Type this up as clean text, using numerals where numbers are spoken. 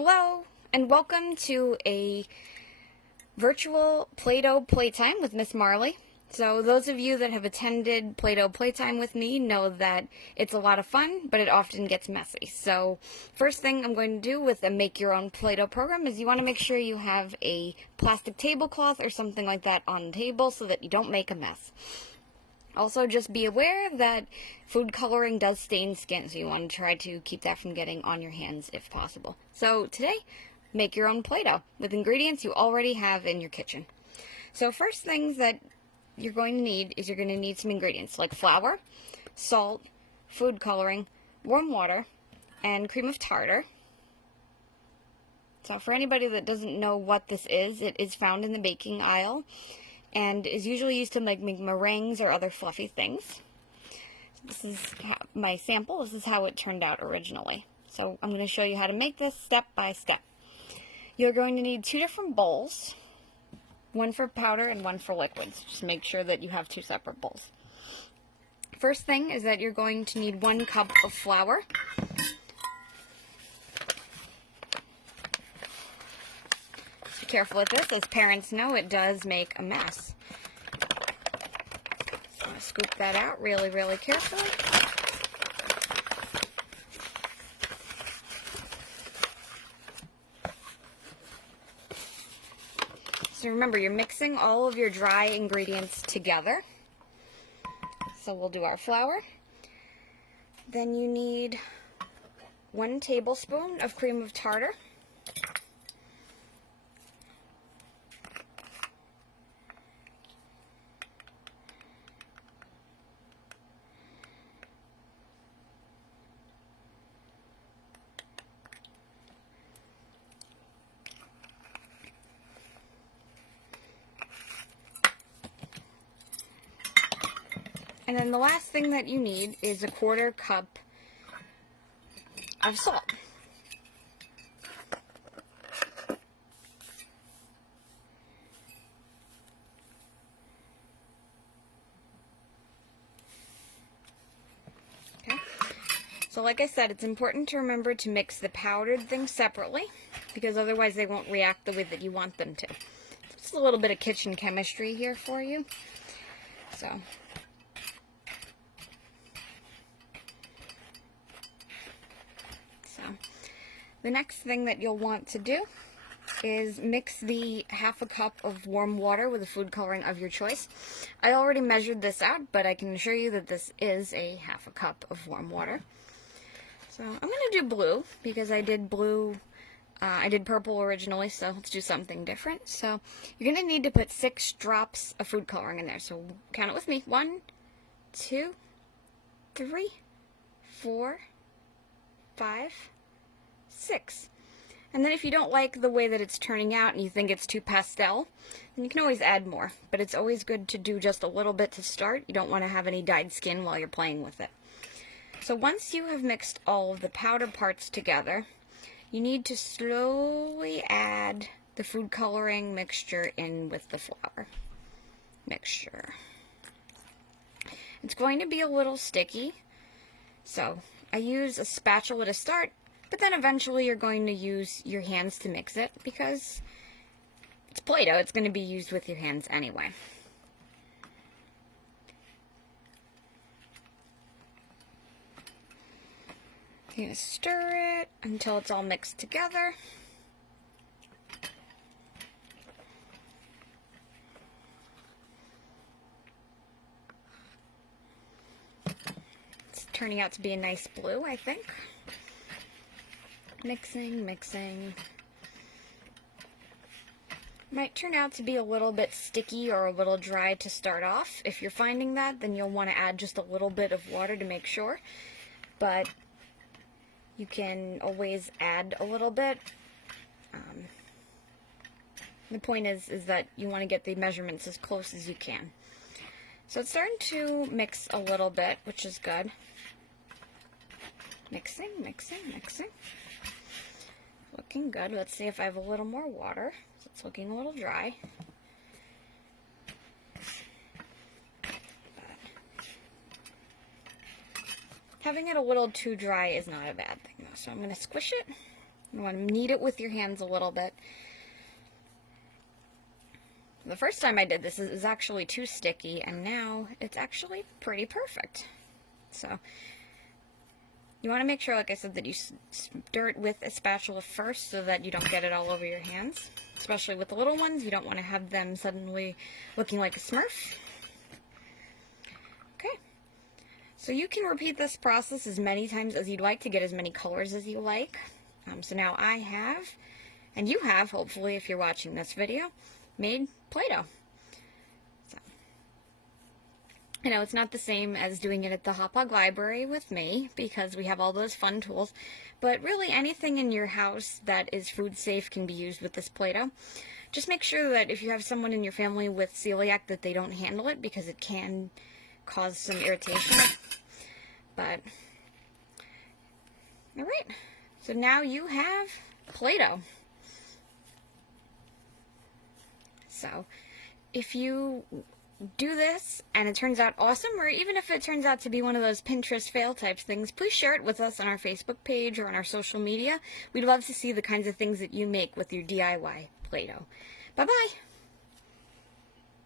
Hello, and welcome to a virtual Play-Doh playtime with Miss Marley. So those of you that have attended Play-Doh playtime with me know that it's a lot of fun, but it often gets messy. So first thing I'm going to do with a make your own Play-Doh program is you want to make sure you have a plastic tablecloth or something like that on the table so that you don't make a mess. Also, just be aware that food coloring does stain skin, so you want to try to keep that from getting on your hands if possible. So today, make your own Play-Doh with ingredients you already have in your kitchen. So first things that you're going to need is you're going to need some ingredients like flour, salt, food coloring, warm water, and cream of tartar. So for anybody that doesn't know what this is, it is found in the baking aisle and is usually used to make meringues or other fluffy things. This is my sample. This is how it turned out originally. So I'm going to show you how to make this step by step. You're going to need two different bowls, one for powder and one for liquids. Just make sure that you have two separate bowls. First thing is that you're going to need 1 cup of flour. Careful with this, as parents know, it does make a mess. So I'm going to scoop that out really, really carefully. So remember, you're mixing all of your dry ingredients together. So we'll do our flour. Then you need 1 tablespoon of cream of tartar. And then the last thing that you need is 1/4 cup of salt. Okay. So like I said, it's important to remember to mix the powdered things separately because otherwise they won't react the way that you want them to. Just a little bit of kitchen chemistry here for you. So the next thing that you'll want to do is mix the 1/2 cup of warm water with the food coloring of your choice. I already measured this out, but I can assure you that this is a 1/2 cup of warm water. So I'm going to do blue because I did purple originally, so let's do something different. So you're going to need to put 6 drops of food coloring in there. So count it with me. 1, 2, 3, 4, 5, 6. And then if you don't like the way that it's turning out and you think it's too pastel, then you can always add more. But it's always good to do just a little bit to start. You don't want to have any dyed skin while you're playing with it. So once you have mixed all of the powder parts together, you need to slowly add the food coloring mixture in with the flour mixture. It's going to be a little sticky, so I use a spatula to start. But then eventually you're going to use your hands to mix it because it's Play-Doh. It's going to be used with your hands anyway. You're going to stir it until it's all mixed together. It's turning out to be a nice blue, I think. Mixing, mixing. Might turn out to be a little bit sticky or a little dry to start off. If you're finding that, then you'll want to add just a little bit of water to make sure. But you can always add a little bit. The point is that you want to get the measurements as close as you can. So it's starting to mix a little bit, which is good. Mixing, mixing, mixing. Looking good. Let's see if I have a little more water. It's looking a little dry. Having it a little too dry is not a bad thing though. So I'm going to squish it You want to knead it with your hands a little bit. The first time I did this, it was actually too sticky, and now it's actually pretty perfect. So, you want to make sure, like I said, that you stir it with a spatula first so that you don't get it all over your hands. Especially with the little ones, you don't want to have them suddenly looking like a Smurf. Okay. So you can repeat this process as many times as you'd like to get as many colors as you like. So now I have, and you have, hopefully, if you're watching this video, made Play-Doh. So, you know, it's not the same as doing it at the Hot Dog Library with me, because we have all those fun tools, but really anything in your house that is food safe can be used with this Play-Doh. Just make sure that if you have someone in your family with celiac, that they don't handle it, because it can cause some irritation. But, alright, so now you have Play-Doh. So, if you do this and it turns out awesome, or even if it turns out to be one of those Pinterest fail types things, please share it with us on our Facebook page or on our social media. We'd love to see the kinds of things that you make with your DIY Play-Doh. Bye-bye!